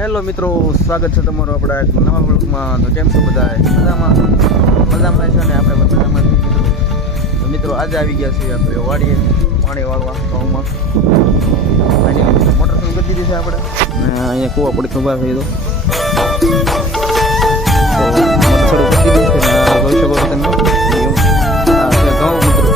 Hello મિત્રો, સ્વાગત છે તમારું આપણા એક નવા બ્લોગમાં. તો કેમ છો બધા? મજામાં છે ને? આપણે મજામાં છીએ. તો મિત્રો આજે આવી ગયા છીએ આપણે વાડીએ પાણી વાળવા ઘઉંમાં. મોટર શરૂ કરી દીધી છે આપણે, અને અહીંયા કૂવા પડી ઉભા થઈ તો મોટર શરૂ કરી દીધી છે ને જોઈ શકો છો તમે. આ છે ઘઉં મિત્રો.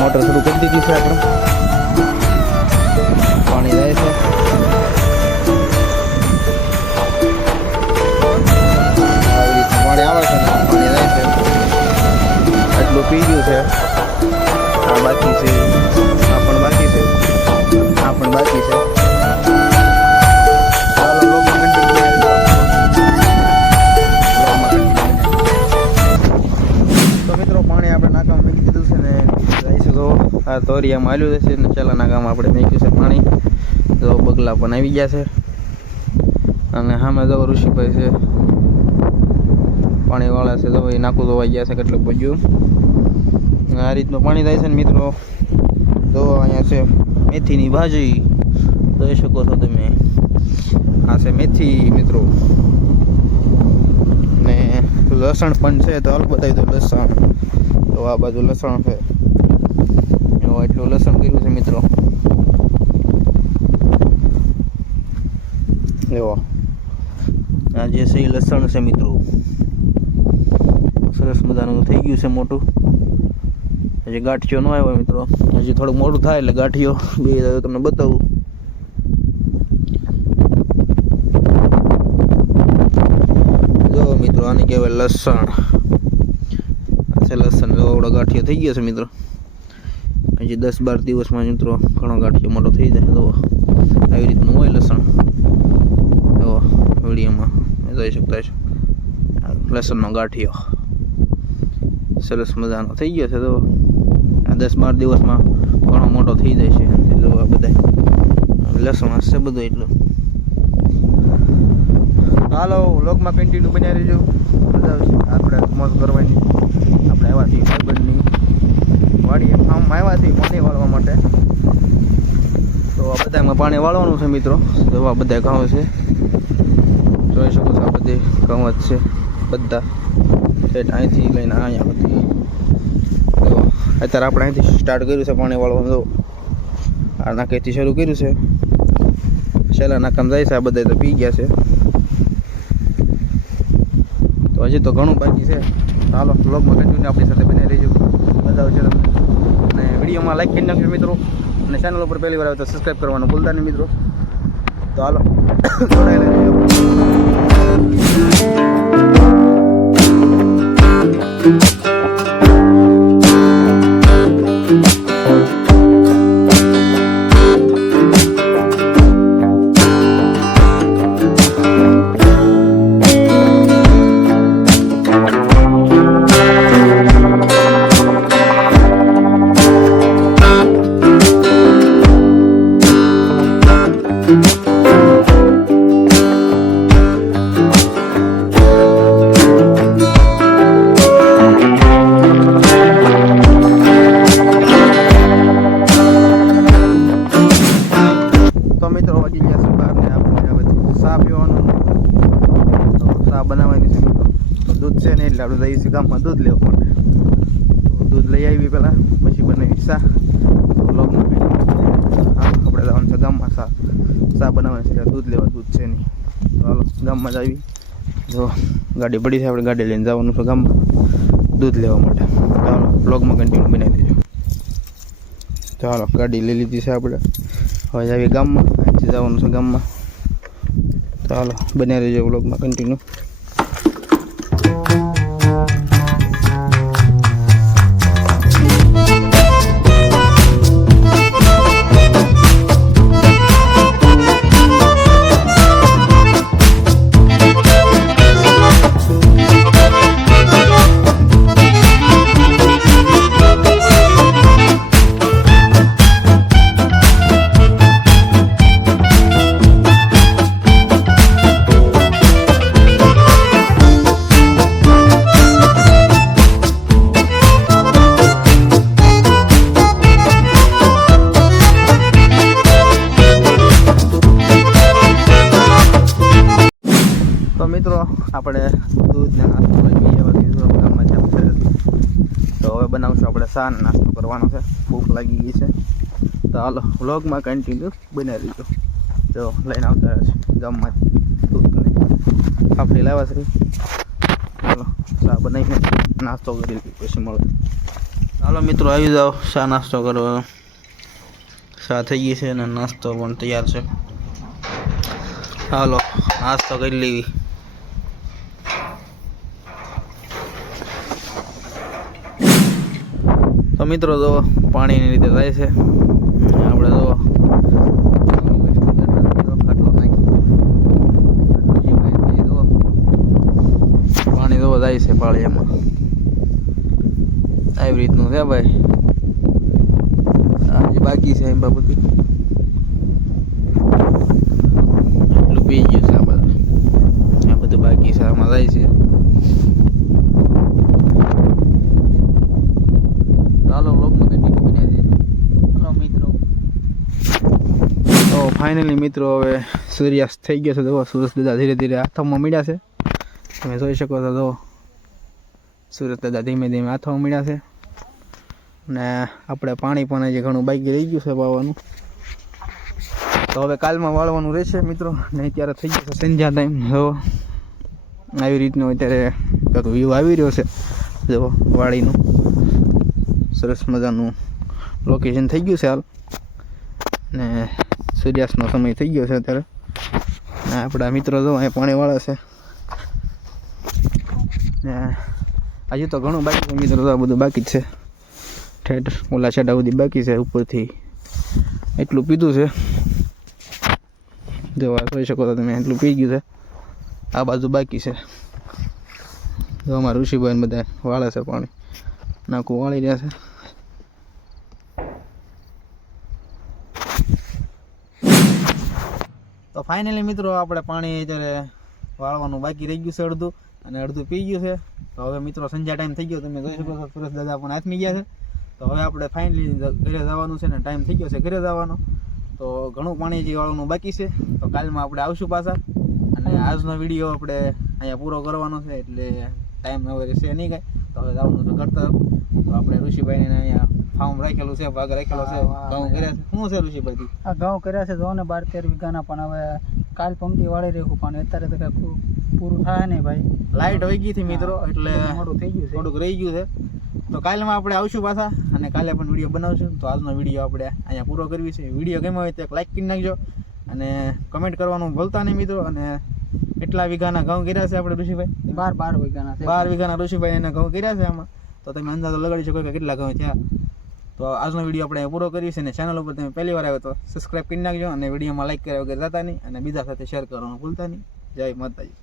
મોટર શરૂ કરી દીધી છે આપણે. પાણી જાય છે. પાણી આવે છે ને પાણી જાય છે. આટલું પી ગયું છે. આ બાકી છે, આ પણ બાકી છે, આ પણ બાકી છે. તો મિત્રો પાણી આપણે નાકામાં મૂકી દીધું છે ને જઈ શકો. આ તોરિયામાં હાલ્યું છે ને ચાલાના ગામમાં આપણે મૂક્યું છે પાણી. જો બગલા પણ આવી ગયા છે, અને સામે જો ઋષિભાઈ છે પાણી વાળા છે. જો એ નાકું ધોવાઈ ગયા છે કેટલું બધું. આ રીતનું પાણી થાય છે ને મિત્રો. જો અહીંયા છે મેથીની ભાજી, જોઈ શકો છો તમે. આ છે મેથી મિત્રો, ને લસણ પણ છે. તો હાલ બતાવી દો લસણ. તો આ બાજુ લસણ છે, એટલું લસણ કર્યું છે મિત્રો. એવો આ જે છે એ લસણ છે મિત્રો. સરસ મજાનું થઈ ગયું છે મોટું. હજી ગાંઠિયો ન આવ્યો મિત્રો, હજી થોડુંક મોટું થાય એટલે ગાંઠિયો બે તમને બતાવું. જો મિત્રો આને કહેવાય લસણ. આ છે લસણ. જો આવડો ગાંઠિયો થઈ ગયો છે મિત્રો. હજી 10-12 દિવસમાં મિત્રો ઘણો ગાંઠિયો મોટો થઈ જાય. તો આવી રીતનું હોય લસણ. જો વિડીયોમાં જોઈ શકતા છો લસણનો ગાંઠિયો સરસ મજાનો થઈ ગયો છે. તો આ 10-12 દિવસમાં ઘણો મોટો થઈ જાય છે. જો આ બધા લસણ હશે બધું એટલું. હાલો વ્લોગમાં કન્ટિન્યુ બન્યા રહેજો. મજા આવશે આપણે મોજ કરવાની. આપણે આવ્યા છીએ ભાઈબંધની વાડીએ ફાર્મમાં આવ્યા છીએ પાણી વાળવા માટે. તો આ બધામાં પાણી વાળવાનું છે મિત્રો. જો આ બધા ઘઉં છે, જોઈ શકો છો. આ બધી ઘઉં જ છે બધા, અહીંથી લઈને અહીંયા સુધી. તો અત્યારે આપણે અહીંથી સ્ટાર્ટ કર્યું છે પાણી વાળવાનું. જો આ નાકેથી શરૂ કર્યું છે. છેલ્લા નાકામ જાય છે. આ બધા તો પી ગયા છે. તો હજી તો ઘણું બાકી છે. ચાલો વ્લોગમાં કન્ટિન્યુ આપણી સાથે બની રહીજો. મજા આવશે તમને. અને વિડીયોમાં લાઈક કરી નાખજો મિત્રો. અને ચેનલ ઉપર પહેલી વાર આવે તો સબસ્ક્રાઈબ કરવાનું ભૂલતા નહીં મિત્રો. તો હાલો જોડાયેલા રહેજો. બનાવવાની છે તો દૂધ છે ને એટલે આપણે જઈએ છીએ ગામમાં દૂધ લેવા માટે. દૂધ લઈ આવી પહેલાં, પછી બનાવી શા. બ્લોગમાં આપણે જવાનું છે ગામમાં. શા બનાવવાની છે, દૂધ લેવા. દૂધ છે નહીં તો હાલો ગામમાં જ આવી. જો ગાડી પડી છે, આપણે ગાડી લઈને જવાનું છે ગામમાં દૂધ લેવા માટે. ચાલો બ્લોગમાં કન્ટિન્યુ બનાવી દેજો. ચાલો ગાડી લઈ લીધી છે આપણે. હવે આવી ગામમાં, અહીંથી જવાનું છે ગામમાં. ચાલો બન્યા રહેજો બ્લોગમાં કન્ટિન્યુ. મિત્રો આપણે દૂધ ને નાસ્તો કરી ગામમાં જવું છે, તો હવે બનાવશું આપણે ચા નાસ્તો કરવાનો છે. ભૂખ લાગી ગઈ છે, તો હાલો વ્લોગમાં કન્ટિન્યુ બનાવી દીધો. જો લઈને આવતા રહે છે ગામમાંથી દૂધને આપણે લાવ્યા છે. ચાલો ચા બનાવીને નાસ્તો કરી લઈએ, પછી મળો. ચાલો મિત્રો આવી જાઓ ચા નાસ્તો કરવા. ચા થઈ ગઈ છે અને નાસ્તો પણ તૈયાર છે. હાલો નાસ્તો કરી લેવી. તો મિત્રો જો પાણીની રીતે થાય છે. આપણે જો પાણી જો જાય છે પાળિયામાં, આવી રીતનું છે ભાઈ. આજે બાકી છે એમ બાબુ એટલું પી ગયું છે. આ બધું બાકી છે, આમાં જાય છે. ચાલો વ્લોગમાં કન્ટિન્યુ બનાવી દેજો. ચાલો મિત્રો, તો ફાઇનલી મિત્રો હવે સૂર્યાસ્ત થઈ ગયો છે. જો સુરજ દાદા ધીરે ધીરે હાથમાં મળ્યા છે. તમે જોઈ શકો છો, જો સુરજ દાદા ધીમે ધીમે હાથમાં મળ્યા છે. ને આપણે પાણી પણ હજી ઘણું બાકી રહી ગયું છે વાવવાનું, તો હવે કાલમાં વાળવાનું રહેશે મિત્રો. ને અત્યારે થઈ ગયો છે સંધ્યા ટાઈમ. જો આવી રીતનું અત્યારે કંઈક વ્યૂ આવી રહ્યો છે. જો વાડીનું સરસ મજાનું લોકેશન થઈ ગયું છે હાલ, ને સૂર્યાસ્તનો સમય થઈ ગયો છે અત્યારે. ને આપણા મિત્રો જો અહીંયા પાણી વાળે છે. ને હજી તો ઘણું બાકી છે મિત્રો, તો આ બધું બાકી જ છે. ઠેઠ ઓલા છેડા સુધી બાકી છે. ઉપરથી એટલું પીધું છે, જો જોઈ શકો તો તમે, એટલું પી ગયું છે. આ બાજુ બાકી છે. જો અમારા ઋષિભાઈ બધા વાળે છે પાણી, નાખું વાળી રહ્યા છે. તો ફાઇનલી મિત્રો આપણે પાણી અત્યારે વાળવાનું બાકી રહી ગયું છે અડધું, અને અડધું પી ગયું છે. તો હવે મિત્રો સંધ્યા ટાઈમ થઈ ગયો, તમે જોઈ શકો છો સુરજ દાદા પણ હાથમી ગયા છે. તો હવે આપણે ફાઇનલી ઘરે જવાનું છે ને ટાઈમ થઈ ગયો છે ઘરે જવાનો. તો ઘણું પાણી જે વાળવાનું બાકી છે. તો કાલમાં આપણે આવશું પાછા, અને આજનો વિડીયો આપણે અહીંયા પૂરો કરવાનો છે, એટલે ટાઈમ હવે રહેશે નહીં કાંઈ. તો હવે જવાનું છે કરતા. તો આપણે ઋષિભાઈને અહીંયા ફાર્મ રાખેલું છે, ભાગ રાખેલો છે, ઘઉં કર્યા છે. શું છે ઋષિભાઈ? આ ઘઉં કર્યા છે જો ને 12-13 વીઘાના, પણ હવે કાલ પંપથી વાળી રહ્યું, પણ અત્યારે તો કાંઈ પૂરું થાય નહીં ભાઈ. લાઇટ વહી ગઈ હતી મિત્રો, એટલે મોડું થઈ ગયું છે, થોડુંક રહી ગયું છે. તો કાલમાં આપણે આવશું પાછા, અને કાલે પણ વિડીયો બનાવશું. તો આજનો વિડીયો આપણે અહીંયા પૂરો કરવી છે. વિડીયો ગમ્યો હોય તો એક લાઇક કરી નાખજો, અને કમેન્ટ કરવાનું ભૂલતા નહીં મિત્રો. અને કેટલા વીઘાના ઘઉં કર્યા છે આપણે ઋષિભાઈ? 12 વીઘાના છે. 12 વીઘાના ઋષિભાઈ એને ઘઉં કર્યા છે આમાં. તો તમે અંદાજો લગાડી શકો કે કેટલા ઘઉં થયા. તો આજનો વિડીયો આપણે પૂરો કરીએ છીએ. અને ચેનલ ઉપર તમે પહેલી વાર આવ્યો તો સબસ્ક્રાઈબ કરી નાખજો, અને વિડીયોમાં લાઈક કર્યા વગર જતા નહીં, અને બીજા સાથે શેર કરવાનું ભૂલતા નહીં. જય માતાજી.